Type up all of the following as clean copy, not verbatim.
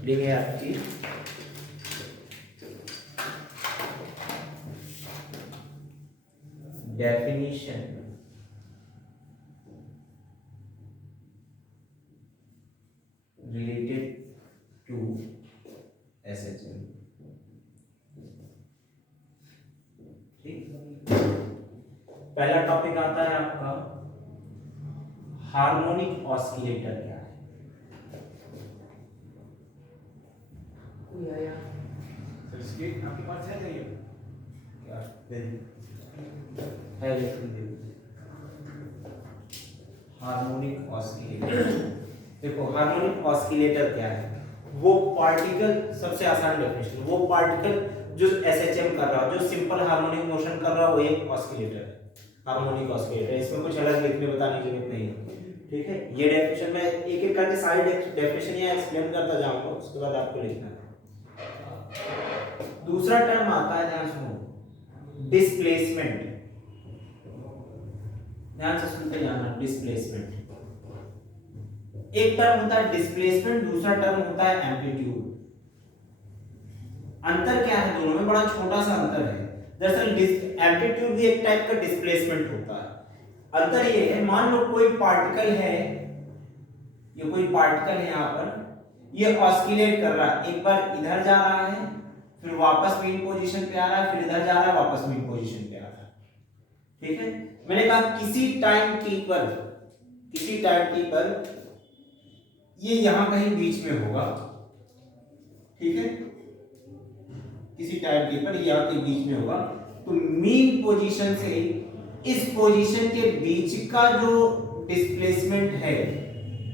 Heading है आपकी definition related to SHM. ठीक, पहला टॉपिक आता है आपका हार्मोनिक ऑस्किलेटर क्या है। आपके पास है नहीं क्या है हार्मोनिक ऑस्किलेटर। देखो हार्मोनिक ऑस्किलेटर क्या है, वो पार्टिकल, सबसे आसान डेफिनेशन, वो पार्टिकल जो एसएचएम कर रहा हो, जो सिंपल हार्मोनिक मोशन कर रहा हो, वो एक ऑस्किलेटर है, हार्मोनिक ऑस्किलेटर। इसमें कुछ अलग लिखने बताने की जरूरत नहीं है। ठीक है, ये डेफिनेशन मैं एक एक करके सारी डेफिनेशन यहाँ एक्सप्लेन करता जाऊंगा, उसके बाद आपको लिखना है। दूसरा टर्म आता है, ध्यान सुनो, डिस्प्लेसमेंट। ध्यान से सुनते जाना, डिस्प्लेसमेंट। एक टर्म होता है डिस्प्लेसमेंट, दूसरा टर्म होता है एम्पलीट्यूड। अंतर क्या है दोनों में? बड़ा छोटा सा अंतर है। दरअसल एम्पलीट्यूड भी एक टाइप का डिस्प्लेसमेंट होता है। अंतर ये है, मान लो कोई पार्टिकल है, ये कोई पार्टिकल है यहाँ पर, ये ऑस्किलेट कर रहा है, एक बार इधर जा रहा है, फिर वापस मेन पोजीशन पे आ रहा है, फिर इधर जा रहा है, वापस मेन पोजीशन पे आ रहा है। ठीक है, मैंने कहा किसी टाइम टी पर ये यहां कहीं बीच में होगा। ठीक है, किसी टाइम टी पर ये यहां कहीं बीच में होगा, तो मीन पोजीशन से इस पोजीशन के बीच का जो डिस्प्लेसमेंट है,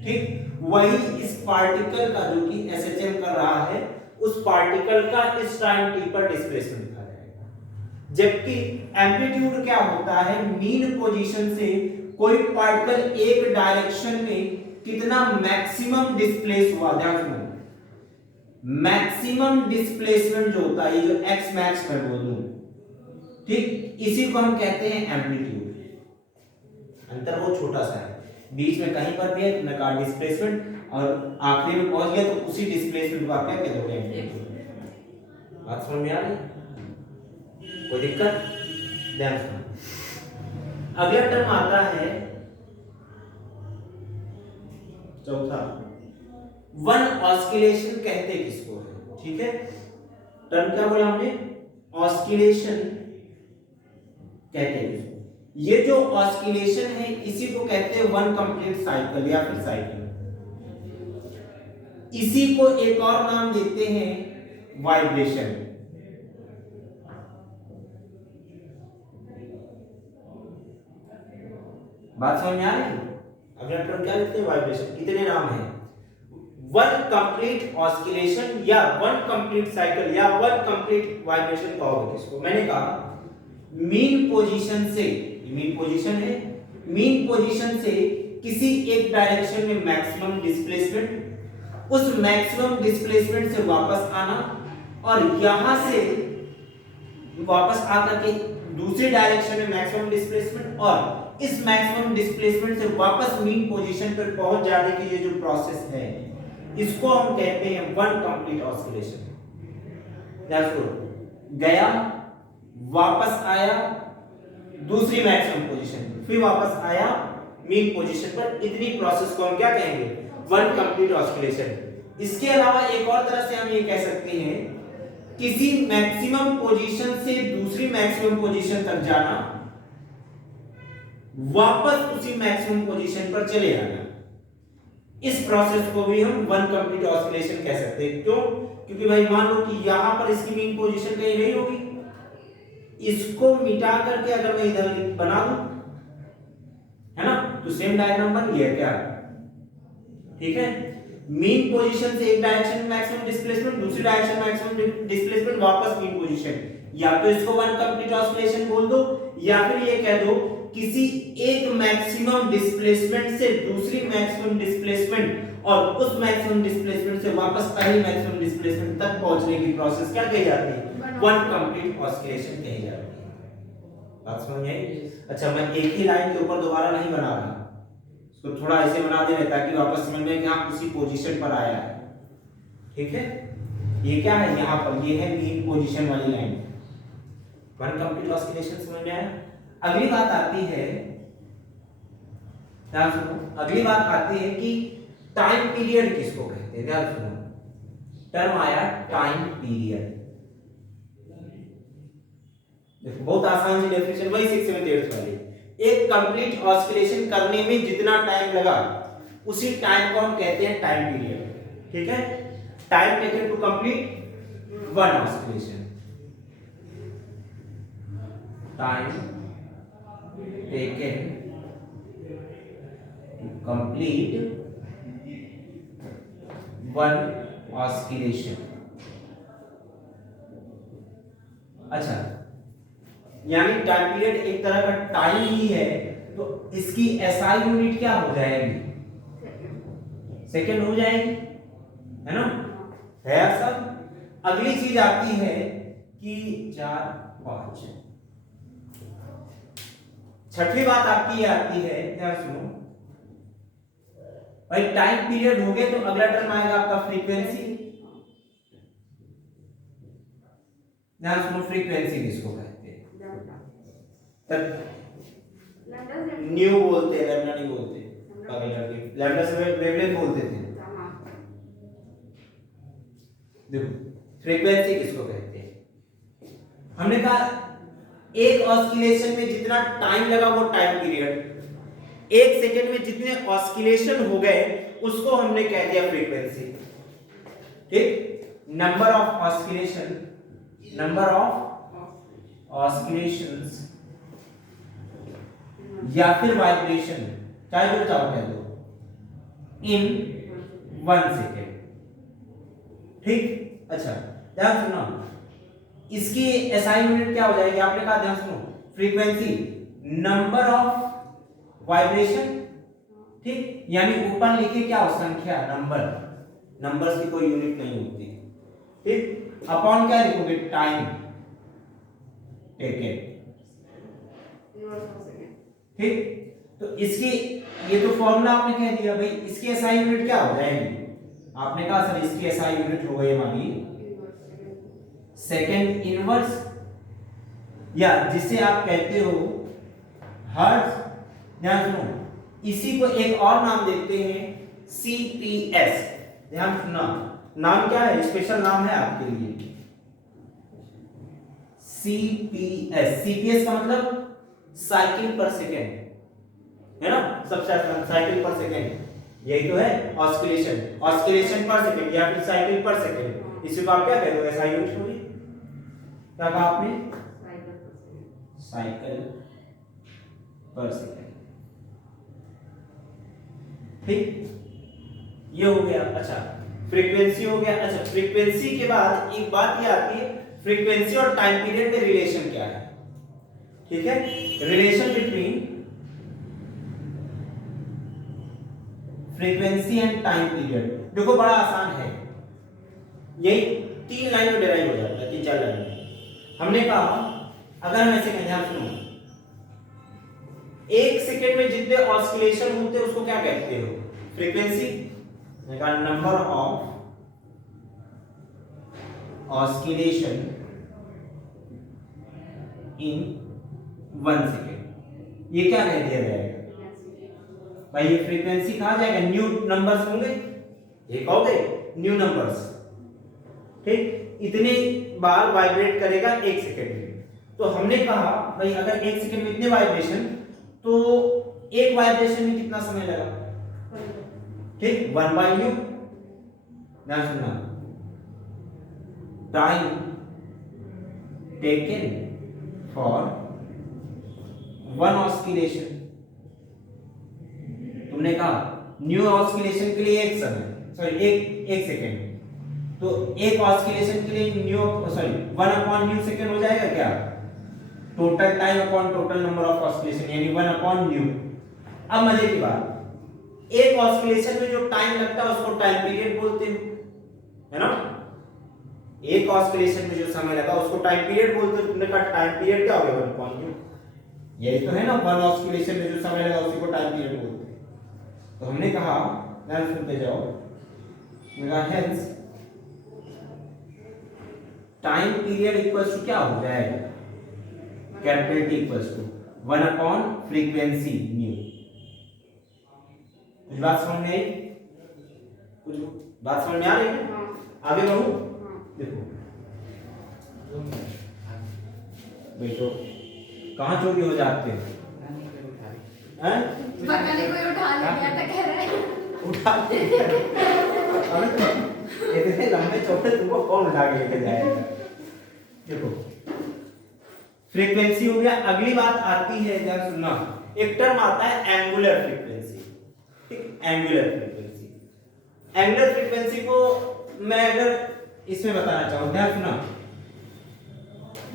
ठीक, वही इस पार्टिकल का, जो कि एसएचएम कर रहा है, उस पार्टिकल का इस टाइम टी पर डिस्प्लेसमेंट लिखा जाएगा। जबकि एम्पलीट्यूड क्या होता है, मीन पोजीशन से कोई पार्टिकल एक डायरेक्शन में कितना मैक्सिमम डिस्प्लेस हुआ, ध्यान सुनो, मैक्सिमम डिस्प्लेसमेंट जो होता है, ये जो एक्स मैक्स मैं बोल दूं, ठीक, इसी को हम कहते हैं एम्पलीट्यूड। अंतर वो छोटा सा है, बीच में कहीं पर भी है तुमने कहा डिस्प्लेसमेंट, और आखिरी में पहुंच गया तो उसी डिस्प्लेसमेंट को आप क्या कहते हो, एम्पलीट्यूड। बात समझ में आ रही? कोई दिक्कत? ध्यान सुनो, अगला टर्म आता है चौथा, वन ऑस्किलेशन कहते किसको है। ठीक है, टर्म क्या बोला हमने, ऑस्किलेशन कहते हैं किसको। ये जो ऑस्किलेशन है, इसी को कहते हैं वन कंप्लीट साइकिल या फिर साइकिल। इसी को एक और नाम देते हैं वाइब्रेशन। बात समझ में आ रही है? अगला टर्म क्या लिखते हैं, वाइब्रेशन। इतने नाम हैं, वन कंप्लीट ऑस्किलेशन या वन कंप्लीट साइकिल या वन कंप्लीट वाइब्रेशन कहोगे किसको। मैंने कहा मीन पोजीशन से, मीन पोजीशन है, मीन पोजीशन से किसी एक डायरेक्शन में मैक्सिमम डिस्प्लेसमेंट, उस मैक्सिमम डिस्प्लेसमेंट से वापस आना, और यहां से वापस आकर के दूसरी डायरेक्शन में मैक्सिमम डिस्प्लेसमेंट, और इस मैक्सिमम डिस्प्लेसमेंट से वापस मीन पोजीशन पर पहुंच जाने की ये जो प्रोसेस है, इसको हम कहते हैं वन कंप्लीट ऑस्किलेशन। गया, वापस आया दूसरी मैक्सिमम पोजीशन पर, फिर वापस आया मीन पोजीशन पर, इतनी प्रोसेस को हम क्या कहेंगे, वन कंप्लीट ऑस्किलेशन। इसके अलावा एक और तरह से हम ये कह सकते हैं, किसी मैक्सिमम पोजीशन से दूसरी मैक्सिमम पोजीशन तक जाना, वापस उसी मैक्सिमम पोजीशन पर चले आना, इस प्रोसेस को भी हम वन कंप्लीट ऑस्किलेशन कह सकते हैं। क्यों? क्योंकि भाई मान लो कि यहां पर इसकी मीन पोजीशन कहीं नहीं होगी, इसको मिटा करके अगर मैं इधर बना दूं, है ना, तो सेम डायग्राम बन गया क्या। ठीक है, मीन पोजीशन से एक डायरेक्शन में मैक्सिमम डिस्प्लेसमेंट, दूसरी डायरेक्शन में मैक्सिमम डिस्प्लेसमेंट, वापस मीन पोजीशन। या तो इसको वन कंप्लीट ऑस्किलेशन बोल दो, या फिर ये कह दो किसी एक मैक्सिमम डिस्प्लेसमेंट से दूसरी मैक्सिमम डिस्प्लेसमेंट, और उस मैक्सिमम डिस्प्लेसमेंट से वापस पहली मैक्सिमम डिस्प्लेसमेंट तक पहुंचने की प्रोसेस क्या कही जाती है, वन कंप्लीट ऑस्किलेशन कही जाती है। बात समझ में आई? अच्छा, मैं एक ही लाइन के ऊपर दोबारा नहीं बना रहा, इसको थोड़ा ऐसे बना दे रहे ताकि वापस समझ में कि हाँ उसी पोजीशन पर आया है। ठीक है, ये क्या है यहाँ पर, ये है मीन पोजीशन वाली लाइन। वन कंप्लीट ऑस्किलेशन समझ में आया। अगली बात आती है, ध्यान सुनो, अगली बात आती है कि टाइम पीरियड किसको कहते हैं। ध्यान सुनो, टर्म आया टाइम पीरियड। देखो बहुत आसान सी डेफिनेशन, वही 6th 7th 8th वाली। एक कंप्लीट ऑस्किलेशन करने में जितना टाइम लगा उसी टाइम को हम कहते हैं टाइम पीरियड। ठीक है, time taken to complete one oscillation, time taken to complete one oscillation. अच्छा, यानी टाइम पीरियड एक तरह का टाइम ही है, तो इसकी एसआई यूनिट क्या हो जाएगी, सेकेंड हो जाएगी, है ना, है सब। अगली चीज आती है कि 4 5, छठवीं बात आपकी ये आती है, ध्यान सुनो भाई, टाइम पीरियड हो गए तो अगला टर्म आएगा आपका फ्रीक्वेंसी। ध्यान सुनो, फ्रीक्वेंसी किसको कहते हैं, न्यू बोलते हैं, लैम्डा नहीं बोलते, पागल लड़के, लैम्डा से वेवलेंथ बोलते थे। देखो फ्रीक्वेंसी किसको कहते हैं, हमने कहा एक ऑस्किलेशन में जितना टाइम लगा वो टाइम पीरियड, एक सेकेंड में जितने ऑस्किलेशन हो गए उसको हमने कह दिया फ्रीक्वेंसी। ठीक, number of oscillation, number of oscillations या फिर वाइब्रेशन, चाहे जो चाहो कह दो, इन 1 सेकेंड। ठीक, अच्छा ध्यान सुनो, इसकी एसआई यूनिट क्या हो जाएगी, आपने कहा, ध्यान सुनो, फ्रीक्वेंसी नंबर ऑफ वाइब्रेशन। ठीक, यानी ऊपर लिखे क्या हो, संख्या, नंबर, नंबर्स की कोई यूनिट नहीं होती। ठीक, अपॉन क्या लिखोगे, टाइम टेकन। ठीक, तो इसकी, ये तो फॉर्मूला आपने कह दिया भाई, इसकी एसआई यूनिट क्या हो जाएगी, आपने कहा सर इसकी एसआई यूनिट हो गई हमारी सेकेंड इनवर्स, या जिसे आप कहते हो हर्ट्ज। ध्यान सुनो, इसी को एक और नाम देते हैं सीपीएस। ध्यान सुनना, नाम क्या है, स्पेशल नाम है आपके लिए, सीपीएस। सीपीएस का मतलब साइकिल पर सेकेंड, है ना, सबसे आसान, साइकिल पर सेकेंड, यही तो है ऑस्किलेशन, ऑस्किलेशन पर सेकेंड या फिर साइकिल पर सेकेंड। इसी को आप क्या कह रहे हो, एसआई यूनिट होगी। क्या कहा आपने, साइकिल पर सेकेंड। ठीक, ये हो गया। अच्छा, फ्रीक्वेंसी हो गया। अच्छा, फ्रीक्वेंसी के बाद एक बात ये आती है, फ्रीक्वेंसी और टाइम पीरियड में रिलेशन क्या है। ठीक है, relation between frequency and time period, देखो बड़ा आसान है, यही 3 लाइन में डिराइव हो जाता है, 3-4 लाइन में। हमने कहा अगर हम ऐसे कहें, ध्यान सुनो, 1 सेकेंड में जितने ऑस्किलेशन होते हैं उसको क्या कहते हो, frequency. Number of oscillation in 1 second, ये क्या कह दिया जाएगा भाई, ये फ्रीक्वेंसी कहा जाएगा, न्यू नंबर्स होंगे, ये कहोगे न्यू नंबर्स। ठीक, इतने बार वाइब्रेट करेगा 1 सेकेंड में। तो हमने कहा भाई अगर 1 सेकेंड में इतने वाइब्रेशन, तो एक वाइब्रेशन में कितना समय लगा, ठीक, 1/u। ध्यान सुनना, टाइम टेकन फॉर 1 ऑस्किलेशन। तुमने कहा न्यू ऑस्किलेशन के लिए एक समय, सॉरी एक सेकेंड, तो एक ऑस्किलेशन के लिए न्यू, सॉरी 1/न्यू सेकेंड हो जाएगा क्या, total time upon total number of oscillation, यानी 1/न्यू। अब मजे की बात, एक ऑस्किलेशन में जो टाइम लगता है उसको टाइम पीरियड बोलते हैं, है ना, एक ऑस्किलेशन में जो समय लगा उसको टाइम पीरियड बोलते हैं। तुमने कहा टाइम पीरियड क्या हो गया, 1/न्यू, यही तो है ना, 1 ऑस्किलेशन में जो समय लगा उसी को टाइम पीरियड बोलते हैं। तो हमने कहा, ध्यान सुनते जाओ, hence time period equals to क्या हो जाएगा, capital T equals to 1 upon frequency nu. कुछ बात समझ में आई, कुछ बात समझ में आ रही है? आगे बढ़ूं? देखो बेटो कहाँ चोरी हो जाते हैं? पता नहीं कोई उठा ले गया था कह रहा है। उठा अबे तो इतने लंबे चौड़े तुमको कौन उठा के लेके जाएगा? देखो फ्रीक्वेंसी हो गया। अगली बात आती है, ध्यान सुनना, एक टर्म आता है एंगुलर फ्रीक्वेंसी। ठीक, एंगुलर फ्रीक्वेंसी। एंगुलर फ्रीक्वेंसी को मैं अगर इसमें बताना चाहूँ, ध्यान सुना,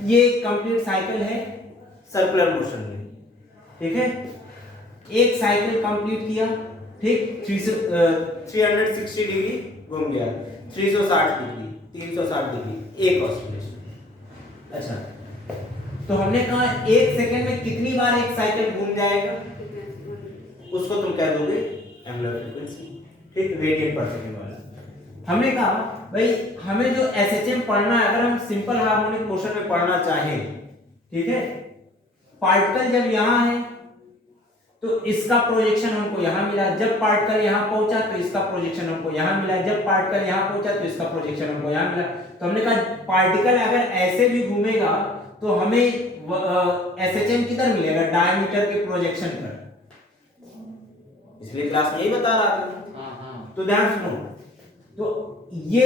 ये कंप्लीट साइकिल है सर्कुलर मोशन में। ठीक है, एक साइकिल कंप्लीट किया, ठीक, 360 डिग्री घूम गया, 360 डिग्री, 360 डिग्री, एक ऑसिलेशन। अच्छा, तो हमने कहा एक सेकंड में कितनी बार एक साइकिल घूम जाएगा, उसको तुम कह दोगे एंगुलर फ्रीक्वेंसी। ठीक, रेडियन पर सेकंड वाला। हमने कहा भाई हमें जो एसएचएम पढ़ना है, अगर हम सिंपल हार्मोनिक मोशन में पढ़ना चाहें, ठीक है, पार्टिकल जब यहां है तो इसका प्रोजेक्शन हमको यहां मिला, जब पार्टिकल यहां पहुंचा तो इसका प्रोजेक्शन हमको यहां मिला, जब पार्टिकल यहां पहुंचा तो इसका प्रोजेक्शन हमको यहां मिला। तो हमने कहा पार्टिकल अगर ऐसे भी घूमेगा तो हमें एसएचएम किधर मिलेगा, डायमीटर के प्रोजेक्शन पर। इसलिए क्लास में यही बता रहा था। तो ध्यान सुनो, तो ये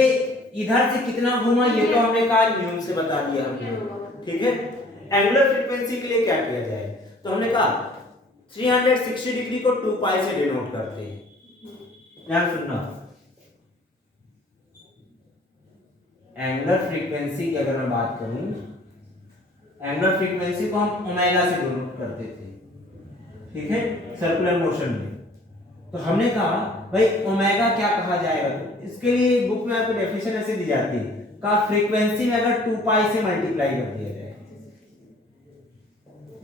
इधर से कितना घूमा ये तो हमने कहा न्यूम से बता दिया हमने। ठीक है, एंगुलर फ्रीक्वेंसी के लिए क्या किया जाए, तो हमने कहा 360 डिग्री को 2 पाई से डिनोट करते हैं। ध्यान सुनना, एंगुलर फ्रीक्वेंसी की अगर मैं बात करूं, एंगुलर फ्रीक्वेंसी को हम ओमेगा से डिनोट करते थे। ठीक है, सर्कुलर मोशन में। तो हमने कहा भाई ओमेगा क्या कहा जाएगा, तो इसके लिए बुक में आपको डेफिनेशन ऐसे दी जाती है, का फ्रीक्वेंसी में अगर 2 पाई से मल्टीप्लाई कर दिया जाए।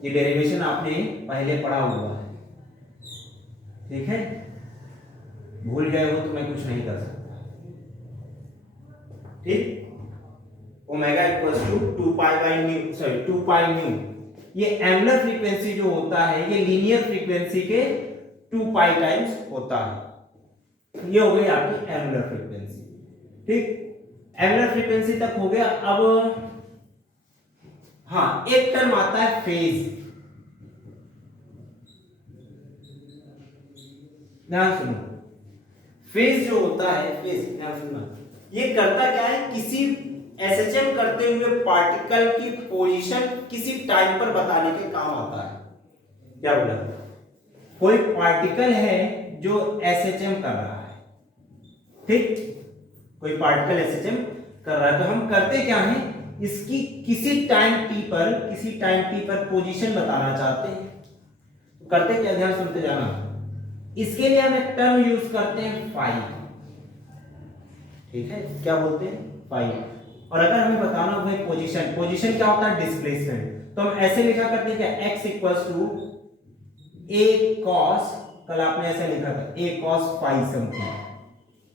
ये डेरिवेशन आपने पहले पढ़ा हुआ है। ठीक है, भूल गए हो तो मैं कुछ नहीं कर सकता। ठीक, omega equals to 2 pi by nu, sorry 2 pi nu. ये एंगुलर फ्रीक्वेंसी जो होता है ये लीनियर फ्रीक्वेंसी के 2 पाई टाइम्स होता है। ये हो गई आपकी एंगुलर फ्रीक्वेंसी। ठीक, एंगुलर फ्रीक्वेंसी तक हो गया। अब हाँ, एक टर्म आता है फेज। ध्यान सुनो, फेज जो होता है, फेज ध्यान सुनना, ये करता क्या है, किसी एसएचएम करते हुए पार्टिकल की पोजीशन किसी टाइम पर बताने के काम आता है। क्या बोला, कोई पार्टिकल है जो एसएचएम कर रहा है, ठीक, कोई पार्टिकल एसएचएम कर रहा है, तो हम करते क्या है, इसकी किसी टाइम टी पर पोजीशन बताना चाहते हैं, तो करते क्या, ध्यान सुनते जाना। इसके लिए हम एक टर्म यूज करते हैं फाई। ठीक है, क्या बोलते हैं, फाई। और अगर हमें बताना हो पोजीशन क्या होता है, डिस्प्लेसमेंट, तो हम ऐसे लिखा करते हैं क्या, x equals to a cos, कल आपने ऐसा लिखा था a cos फाई समथिंग।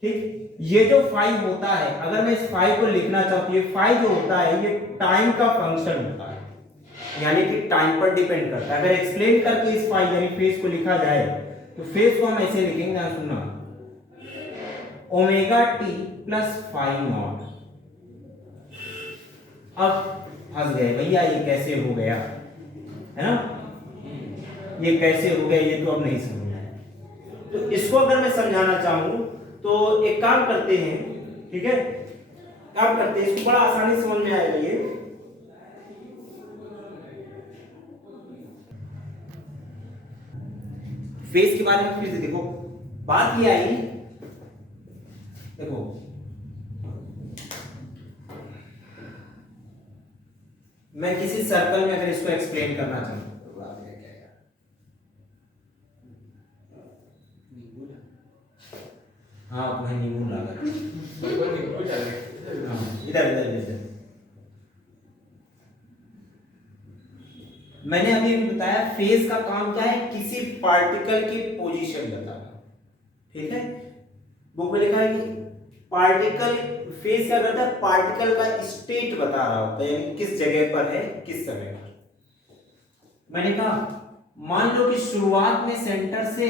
ठीक, ये जो फाई होता है, अगर मैं इस फाई को लिखना चाहूँ, ये फाई जो होता है ये टाइम का फंक्शन होता है, यानी कि टाइम पर डिपेंड करता है। अगर एक्सप्लेन करके इस फाई यानी फेज को लिखा जाए तो फेज को हम ऐसे लिखेंगे, सुनना, omega t plus phi naught. अब हंस गए भैया, ये कैसे हो गया, है ना, ये कैसे हो गया, ये तो अब नहीं समझना है। तो इसको अगर मैं समझाना चाहूं तो एक काम करते हैं, ठीक है, काम करते हैं, इसको बड़ा आसानी समझ में आएगा। ये फेज के बारे में फिर से देखो, बात ये आई, देखो मैं किसी सर्कल में अगर इसको एक्सप्लेन करना चाहूँ तो बात क्या है, हाँ तुम्हें नींबू लगा, इधर इधर इधर। मैंने अभी बताया फेज का काम क्या है, किसी पार्टिकल की पोजीशन बताना। ठीक है, बुक में लिखा है कि पार्टिकल फेज क्या करता है, पार्टिकल का स्टेट बता रहा होता है, यानी किस जगह पर है, किस समय पर। मैंने कहा मान लो कि शुरुआत में सेंटर से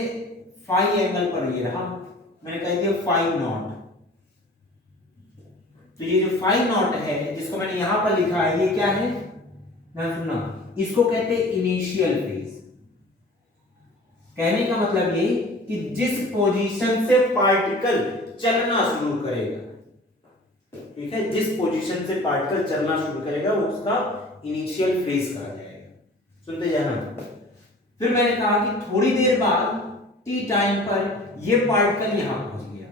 फाई एंगल पर ये रहा, मैंने कह दिया फाई नॉट। तो ये जो फाई नॉट है जिसको मैंने यहां पर लिखा है, ये क्या है, ध्यान सुनना, इसको कहते हैं इनिशियल फेज। कहने का मतलब ये कि जिस पोजीशन से पार्टिकल चलना शुरू करेगा, ठीक है, जिस पोजीशन से पार्टिकल चलना शुरू करेगा वो उसका इनिशियल फेज कहा जाएगा। सुनते जाना। फिर मैंने कहा कि थोड़ी देर बाद टी टाइम पर ये पार्टिकल यहां पहुंच गया,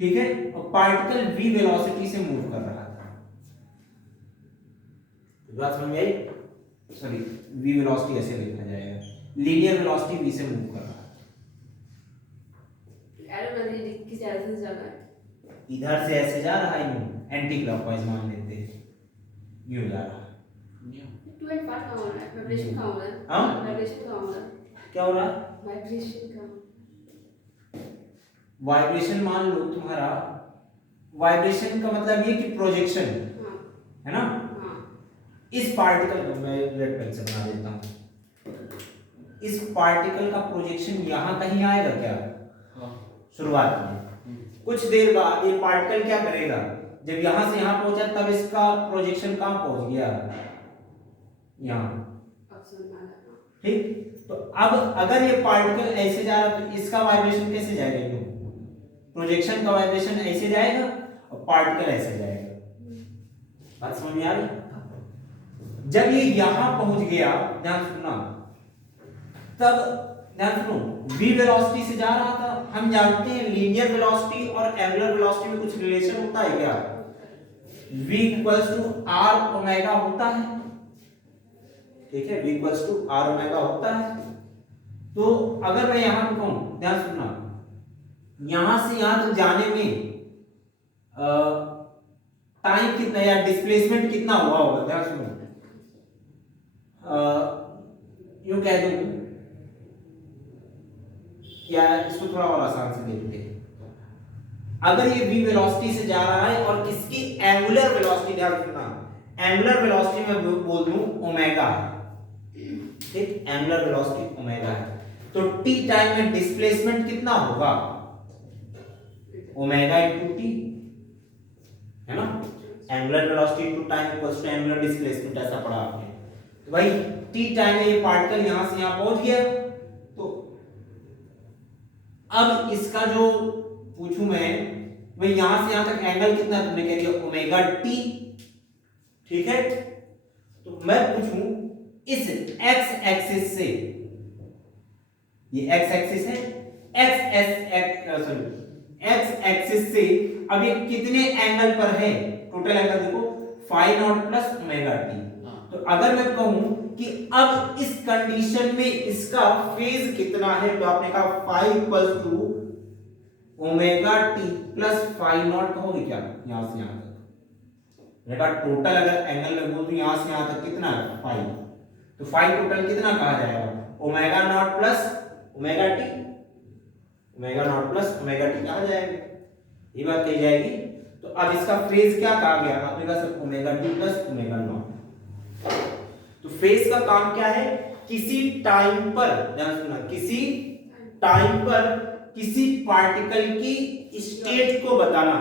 ठीक है, और पार्टिकल v वेलोसिटी से मूव कर रहा था। बात समझ में आई? सॉरी, v वेलोसिटी ऐसे लिखा जाएगा, लीनियर वेलोसिटी v से मूव कर रहा है। किस तरह से जा रहा है? इधर से ऐसे जा रहा है, यूं एंटी क्लॉकवाइज मान लेते हैं, यूं जा रहा है। टू एंड फार कहाँ हो रहा है? वाइब्रेशन कहाँ हो रहा है? हाँ? वाइब्रेशन कहाँ हो रहा है? क्या हो रहा है? वाइब्रेशन कहाँ? वाइब्रेशन मान लो तुम्हारा, वाइब्रेशन का मतलब ये कि प्रोजेक्शन हाँ है ना। हाँ इस पार्टिकल को मैं रेड पेन से बना देता हूं, इस पार्टिकल का प्रोजेक्शन यहां कहीं आएगा क्या? शुरुआत में कुछ देर बाद ये पार्टिकल क्या करेगा, जब यहां से यहां पहुंचा तब इसका प्रोजेक्शन कहां पहुंच गया, यहां, ठीक। तो अब अगर ये पार्टिकल ऐसे जा रहा तो इसका वाइब्रेशन कैसे जाएगा, प्रोजेक्शन का वाइब्रेशन ऐसे जाएगा और पार्टिकल ऐसे जाएगा। बात समझ में आ रही? जब ये यहां पहुंच गया, ध्यान सुनना, तब ध्यान सुनो, v वेलोसिटी से जा रहा था। हम जानते हैं लीनियर वेलोसिटी और एंगुलर वेलोसिटी में कुछ रिलेशन होता है क्या? v equals to r omega होता है, ठीक है, v equals to r omega होता है। तो अगर मैं यहां पे कहूं, ध्यान सुनना, यहां से यहां तक जाने में टाइम कितना या डिस्प्लेसमेंट कितना हुआ होगा, ध्यान सुनो, यूं कह दूं या इसको थोड़ा और आसान से देखते हैं। अगर ये v वेलोसिटी से जा रहा है और इसकी एंगुलर वेलोसिटी, ध्यान रखना, एंगुलर वेलोसिटी में बोल दूं ओमेगा, ठीक, एंगुलर वेलोसिटी ओमेगा है, तो t टाइम में डिस्प्लेसमेंट कितना होगा, ओमेगा इनटू t, है ना। Angular velocity into time equals to angular displacement, ऐसा पढ़ा आपने। तो भाई t टाइम में ये पार्टिकल यहां से यहां पहुंच गया, तो अब इसका जो पूछूं मैं, भाई यहां से यहां तक एंगल कितना, तुमने कह दिया ओमेगा t, ठीक है। तो मैं पूछूं इस x एक्सिस से, ये x एक्सिस है, x एक्सिस से अब ये कितने एंगल पर है, टोटल एंगल देखो, phi naught plus omega t. तो अगर मैं कहूं कि अब इस कंडीशन में इसका फेज कितना है, तो आपने कहा phi equals to omega t plus phi naught कहोगे क्या, यहां से यहां तक। मैंने कहा टोटल अगर एंगल में बोल दूं यहां से यहां तक कितना है, फाई, तो फाई टोटल कितना कहा जाएगा, omega naught plus omega T, omega naught plus omega T कहा जाएगा, ये बात कही जाएगी। तो अब इसका फेज क्या कहा गया, आपने कहा sir omega t plus omega naught. तो फेज का काम क्या है, किसी टाइम पर, ध्यान सुनना, किसी टाइम पर किसी पार्टिकल की स्टेट को बताना,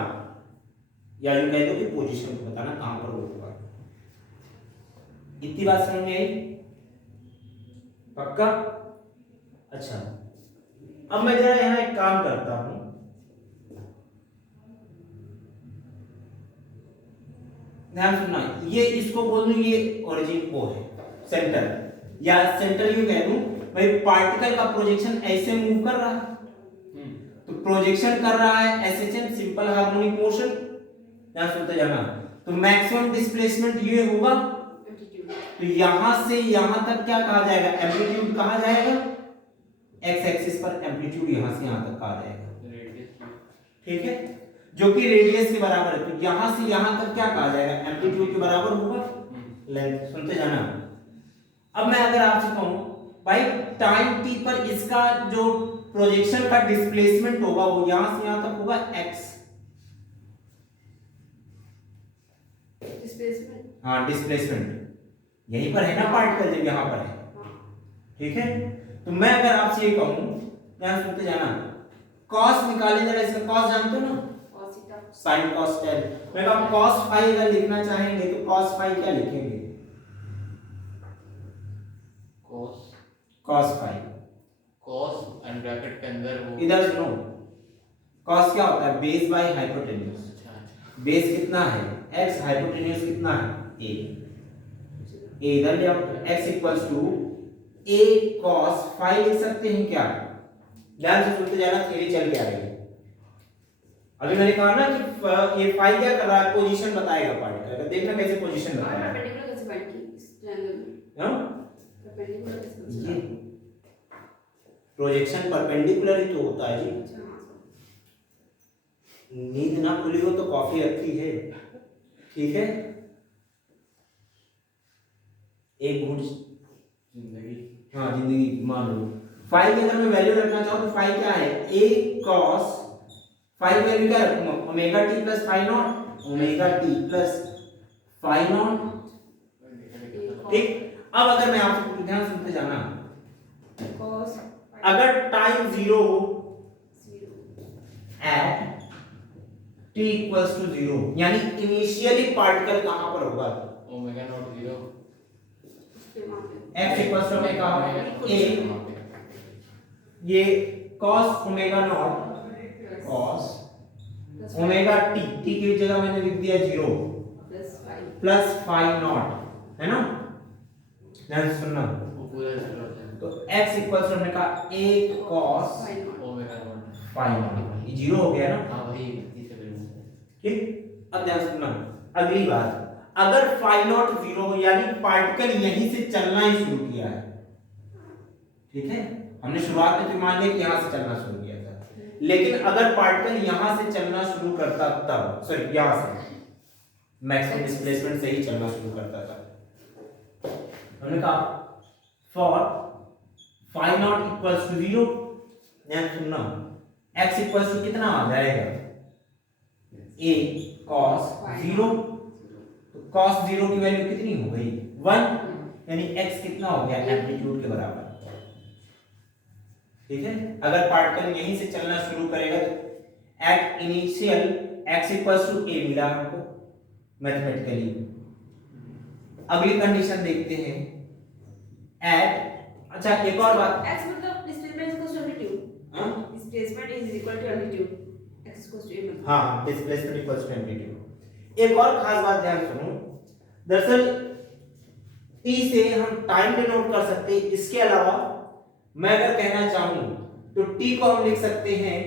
या यूं कह दो कि पोजीशन को बताना, कहां पर वो होगा। इतनी बात समझ में आई? पक्का? अच्छा, अब मैं जरा यहां एक काम करता हूं, ध्यान सुनना, ये इसको बोल दूं ये ओरिजिन O है, सेंटर, या सेंटर यूं कह दूं, भाई पार्टिकल का प्रोजेक्शन ऐसे मूव कर रहा है, तो प्रोजेक्शन कर रहा है SHM, सिंपल हार्मोनिक मोशन, ध्यान सुनते जाना। तो मैक्सिमम डिस्प्लेसमेंट ये होगा, तो यहां से यहां तक क्या कहा जाएगा, एम्पलीट्यूड कहा जाएगा, x एक्सिस पर एम्पलीट्यूड यहां से यहां तक कहा जाएगा, ठीक है, जो कि रेडियस के बराबर है। तो यहां से यहां तक क्या कहा जाएगा, एम्पलीट्यूड के बराबर होगा लेंथ। सुनते जाना। अब मैं अगर आपसे कहूं भाई टाइम t पर इसका जो प्रोजेक्शन का डिस्प्लेसमेंट होगा वो यहां से यहां तक होगा x। डिस्प्लेसमेंट। हाँ डिस्प्लेसमेंट यहीं पर है ना पार्टिकल, जब यहाँ पर है, ठीक है। तो मैं अगर आपसे ये कहूं, ध्यान सुनते जाना, कॉस निकाले जरा, इसका कॉस जानते हो ना, cos theta. Sine cos tan. मैं कहूं कॉस फाई अगर लिखना चाहेंगे तो कॉस फाई क्या लिखेंगे? cos cos phi. cos end bracket के अंदर वो इधर सुनो, कॉस क्या होता है? Base by hypotenuse. अच्छा बेस कितना है x, हाइपोटेन्यूज कितना है a। a इधर ले आओ, x equals to a cos phi लिख सकते हैं क्या? ध्यान से सुनते जाना, थ्योरी चल के आ रही है। अभी मैंने कहा ना कि ये फाई क्या कर रहा है? पोजीशन बताएगा पार्टिकल का, देखना कैसे पोजीशन और बताएगा। परपेंडिकुलर कैसे फाइंड की इस ट्रायंगल में? हां परपेंडिकुलर कैसे ये बचेगा? प्रोजेक्शन परपेंडिकुलर ही तो होता है जी। अच्छा हाँ नींद ना खुली हो तो कॉफी रखी है, ठीक है। एक घूंट जिंदगी हाँ जिंदगी मान लो। फाई की अगर मैं वैल्यू रखना चाहूँ तो फाई क्या है? a cos फाई वैल्यू क्या रखूंगा? Omega t plus phi naught, omega t plus phi naught, ठीक। अब अगर मैं आपसे ध्यान सुनते जाना, cos अगर टाइम 0 हो 0 एट t इक्वल्स टू 0, यानी इनिशियली पार्टिकल कहां पर होगा? ओमेगा नॉट 0 उसके वहां पे x equals to omega a, ये cos omega naught cos omega t, t की जगह मैंने लिख दिया 0 प्लस 5 प्लस फाई नॉट, है ना। ध्यान से सुनना, वो पूरा 0 हो जाए तो x इक्वल्स टू हमने कहा a cos omega naught phi naught, ये 0 हो गया ना, हाँ वही तीसरे बिंदु से ठीक। अब ध्यान सुनना, अगली बात, अगर फाई नॉट 0 हो यानी पार्टिकल यहीं से चलना ही शुरू किया है, ठीक है। हमने शुरुआत में तो मान लिया कि यहां से चलना शुरू किया था, लेकिन अगर पार्टिकल यहां से चलना शुरू करता तब, सॉरी यहां से मैक्सिमम डिस्प्लेसमेंट से ही चलना शुरू करता था, हमने कहा for phi naught equals to 0, ध्यान सुनना, x इक्वल्स टू कितना आ जाएगा? a cos 0, तो cos 0 की वैल्यू कितनी हो गई? 1, यानी x कितना हो गया? एम्पलीट्यूड के बराबर, ठीक है। अगर पार्टिकल यहीं से चलना शुरू करेगा तो at initial x equals to a मिला हमको मैथमेटिकली। अगली कंडीशन देखते हैं एट, अच्छा एक और बात, x मतलब डिस्प्लेसमेंट इक्वल्स टू एम्पलीट्यूड। हां displacement is equal to amplitude, x equals to a। हाँ डिस्प्लेसमेंट इक्वल्स टू एम्पलीट्यूड। एक और खास बात ध्यान सुनो, दरअसल t से हम टाइम डिनोट कर सकते हैं, इसके अलावा मैं अगर कहना चाहूं तो t को हम लिख सकते हैं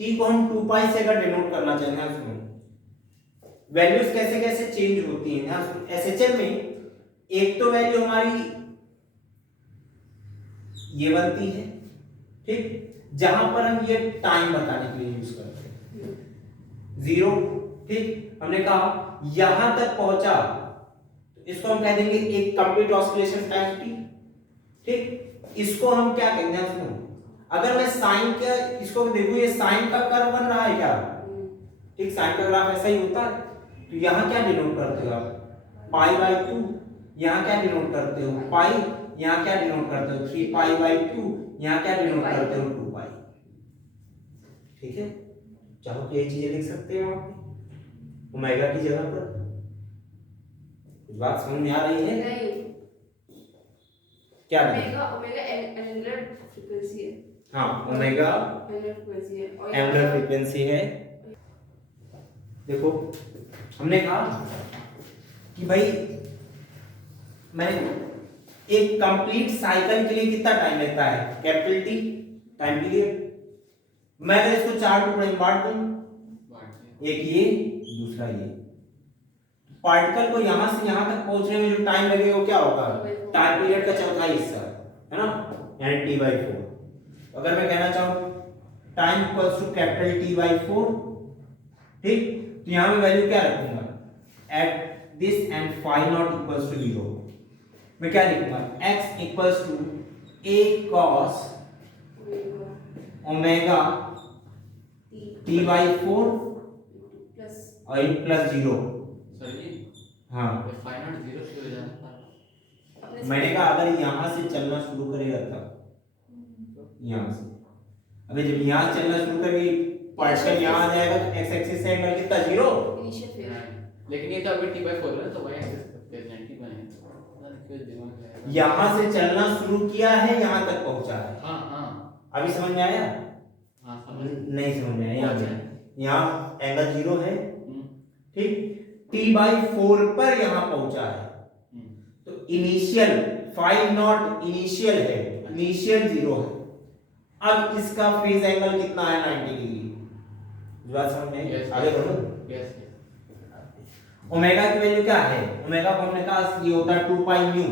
t को हम 2 पाई से अगर डिनोट करना चाहें, ध्यान सुनो, वैल्यूज कैसे कैसे चेंज होती हैं। ध्यान सुनो, एसएचएम में एक तो वैल्यू हमारी ये बनती है, ठीक, जहां पर हम ये टाइम बताने के लिए यूज करते हैं 0, ठीक। हमने कहा यहां तक पहुंचा तो इसको हम कह देंगे एक कंप्लीट ऑसिलेशन टाइम t, ठीक। इसको हम क्या कहेंगे? सुनो, अगर मैं साइन का इसको देखूं, ये साइन का कर्व बन रहा है क्या? ठीक, साइन का ग्राफ ऐसा ही होता है। तो यहां क्या डिनोट करते हो आप? पाई बाय 2, यहां क्या डिनोट करते हो? पाई, यहां क्या डिनोट करते हो? 3 पाई बाय 2, यहां क्या डिनोट करते हो? 2 पाई, ठीक है। चाहो तो ये चीजें लिख सकते हो आप ओमेगा की जगह पर। कुछ बात समझ में आ रही है? नहीं, क्या ओमेगा ओमेगा एंगुलर फ्रीक्वेंसी है। हाँ ओमेगा एंगुलर फ्रीक्वेंसी है और एंगुलर फ्रीक्वेंसी है। देखो हमने कहा कि भाई मैं एक कंप्लीट साइकिल के लिए कितना टाइम लगता है? Capital T time period. मैं अगर इसको 4 टुकड़े में बांट दूं, एक ये दूसरा ये, पार्टिकल को यहां से यहां तक पहुंचने में जो टाइम लगेगा वो क्या होगा? टाइम पीरियड का चौथाई हिस्सा, है ना, यानी t/4। अगर मैं कहना चाहूँ time equals to capital T by 4, ठीक, तो यहाँ पे वैल्यू क्या रखूंगा, at this end phi naught equals to 0, मैं क्या लिखूंगा, x equals to a cos omega T by 4 plus और प्लस 0। सर जी हाँ, ये फाइनल 0 से हो जाना अपने मैंने कहा अगर यहाँ से चलना शुरू करेगा तब, यहाँ से, अभी जब यहाँ से चलना शुरू करेगी पार्शियल यहाँ आ जाएगा तो x एक्सिस से एंगल कितना 0। इनिशियल फेज लेकिन ये तो अभी t/4 है तो y एक्सिस पे 90 बनेगा ना, क्यों दिमाग लगाएगा। यहाँ से चलना शुरू किया है, यहाँ तक पहुंचा है। हाँ हाँ अभी समझ में आया? हाँ समझ। नहीं समझ में आया? अच्छा। यहाँ एंगल 0 है, ठीक, T बाई 4 पर यहाँ पहुंचा है, तो इनिशियल फाई नॉट इनिशियल है, इनिशियल 0 है। अब इसका फेज एंगल कितना है, 90 डिग्री। बात समझ में आई? आगे बढ़ो। यस ओमेगा की वैल्यू क्या है, ओमेगा को हमने कहा ये होता है 2 पाई न्यू,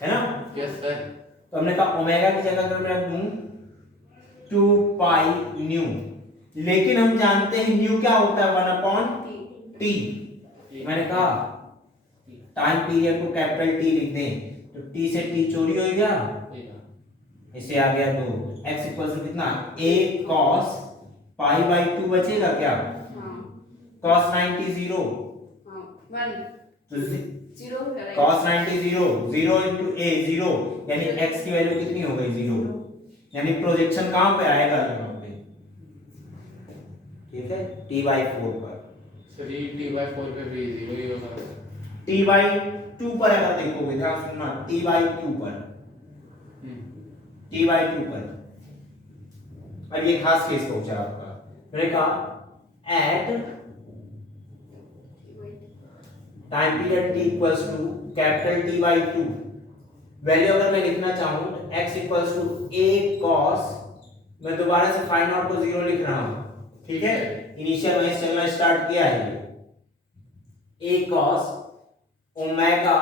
है ना? Yes sir. तो हमने कहा ओमेगा की जगह अगर मैं रख दूं 2 पाई न्यू, लेकिन हम जानते हैं न्यू क्या होता है, 1 अपॉन टी। मैंने कहा टाइम पीरियड को कैपिटल टी लिख दें तो टी से टी चोरी हो गया, इसे आ गया 2, x इक्वल टू कितना, a cos पाई बाई 2 बचेगा क्या, हां cos 90 0, हां 1 तो 0 करेक्ट cos 90 0, 0 into a 0, यानी x की वैल्यू कितनी हो गई 0, यानी प्रोजेक्शन कहां पे आएगा, यहाँ पे, ठीक है, t बाई 4 पर। सर ये t/4 पे भी 0 ही होगा। t बाई 2 पर अगर देखोगे, ध्यान सुनना, t बाई 2 पर, t बाई 2 पर, अब ये खास केस पहुंचा आपका, मैंने कहा at time period t equals to capital T by 2, value अगर मैं लिखना चाहूं तो x equals to a cos, मैं दोबारा से फाई नॉट को 0 लिख रहा हूं, ठीक है, इनिशियल वहीं से चलना स्टार्ट किया है, a cos ओमेगा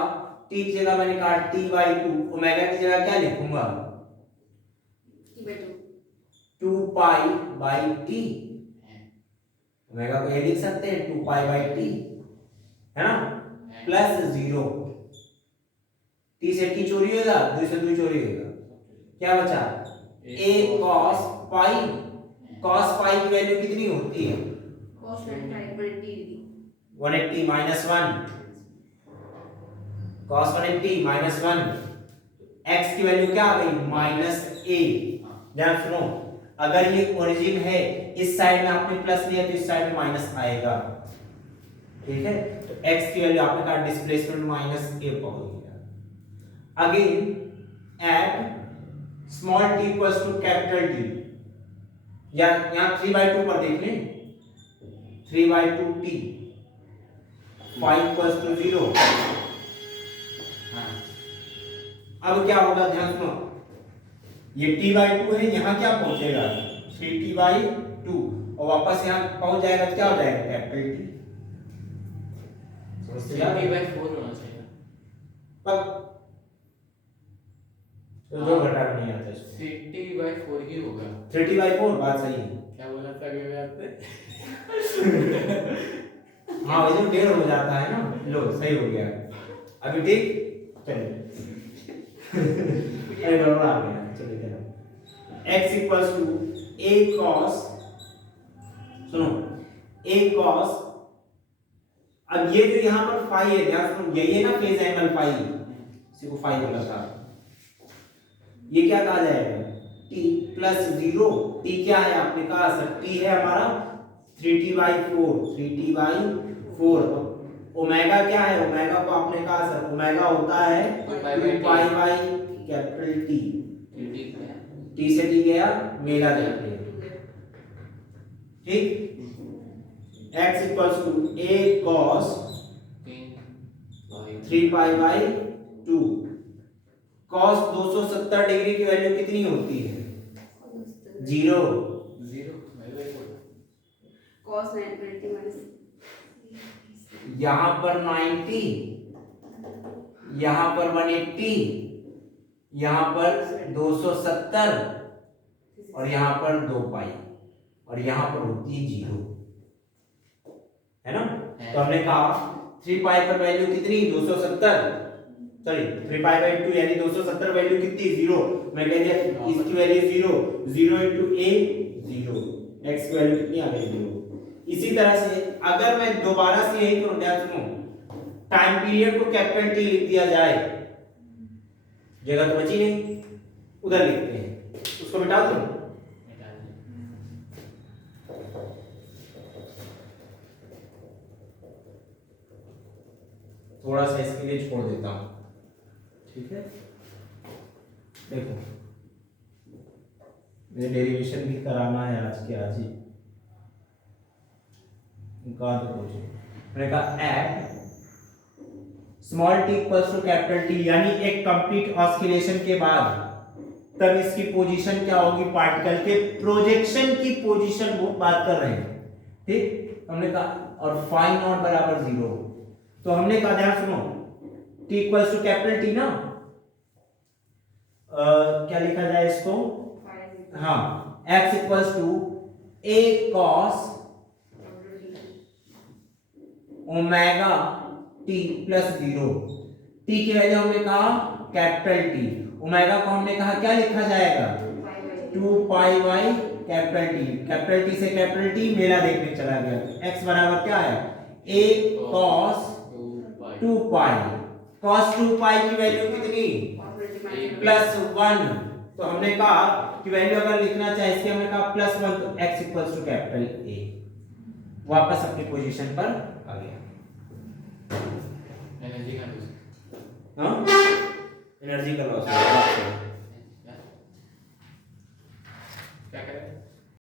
t की जगह मैंने कहा t बाई 2, ओमेगा की जगह क्या लिखूंगा, t by 2 2 pi by t, omega को ये लिख सकते हैं 2 पाई बाई t, है ना, प्लस 0, t से t चोरी होगा, 2 से 2 चोरी होगा, क्या बचा, a cos पाई, cos पाई की वैल्यू कितनी होती है, cos 95 by t 180 minus 1, cos 180 minus 1, x की वैल्यू क्या आ गई, माइनस a। ध्यान सुनो, अगर ये ओरिजिन है, इस साइड में आपने प्लस लिया तो इस साइड में माइनस आएगा, ठीक है, तो x की वैल्यू आपने कहा डिस्प्लेसमेंट माइनस a पहुंच गया। Again at small t equals to capital T, या यहां 3/2 पर देख लें, 3/2 t, 5 इक्वल्स टू 0। अब क्या होगा, ध्यान सुनो, ये t/2 है, यहाँ क्या पहुंचेगा 3t/2, और वापस यहाँ पहुंच जाएगा तो क्या हो जाएगा, कैपिटल T। समझते हैं? t/4 होना चाहिए। पर तो जो घटा नहीं आता इसको, t/4 ही होगा। 3t/4, बात सही है। क्या बोला था अगले आपने? हाँ वैसे 1.5 हो जाता है ना, लो सही हो गया अभी, ठीक, चलिए अरे गड़बड़ आ गया, चलिए चलो, x equals to a cos, सुनो, a cos, अब ये जो यहाँ पर फाई है, ध्यान सुनो, यही है ना फेज एंगल फाई, इसी को फाई बोला था, ये क्या कहा जाएगा, t प्लस 0, t क्या है आपने कहा सर, t है हमारा 3t/4, 3t/4, ओमेगा क्या है, ओमेगा को आपने कहा सर, ओमेगा होता है 2 pi by capital T, t से t गया, मेगा जाते हैं, ठीक, x equals to a cos 3 pi by 2, cos 270 degree की वैल्यू कितनी होती है, 0, cos 90 minus यहां पर 90, यहां पर 180, यहां पर 270, और यहाँ पर 2 पाई और यहाँ पर होती है 0, है ना? तो हमने कहा 3 पाई पर वैल्यू कितनी 270, सॉरी 3 पाई बाई 2 यानी 270 वैल्यू कितनी 0, मैं कह दिया इसकी वैल्यू 0, 0 into a 0, x की वैल्यू कितनी आ गई 0। इसी तरह से अगर मैं दोबारा से यही करूं, ध्यान सुनो, टाइम पीरियड को कैपिटल टी लिख दिया जाए, जगह तो बची नहीं, उधर लिखते हैं, उसको मिटा दो। थोड़ा सा इसके लिए छोड़ देता हूं, ठीक है? देखो मुझे डेरिवेशन भी कराना है आज के आज ही, मैंने कहा at small t equals to capital T, यानी एक कंप्लीट ऑस्किलेशन के बाद तब इसकी पोजीशन क्या होगी, पार्टिकल के प्रोजेक्शन की पोजीशन वो बात कर रहे हैं, ठीक? हमने कहा और फाई नॉट बराबर 0, तो हमने कहा ध्यान सुनो t equals to capital T ना, क्या लिखा जाए इसको, हाँ x equals to a cos omega t plus 0, t की वैल्यू हमने कहा कैपिटल T, ओमेगा को हमने कहा क्या लिखा जाएगा 2 pi by capital T, capital T से कैपिटल T मेला देखने चला गया, x बराबर क्या है a cos 2 पाई, cos 2 पाई की वैल्यू कितनी प्लस 1, तो हमने कहा कि वैल्यू अगर लिखना चाहे इसके हमने कहा प्लस 1, तो x equals to capital A, वापस अपनी पोजीशन पर आ गया। एनर्जी का लॉस, हाँ एनर्जी का लॉस क्या करें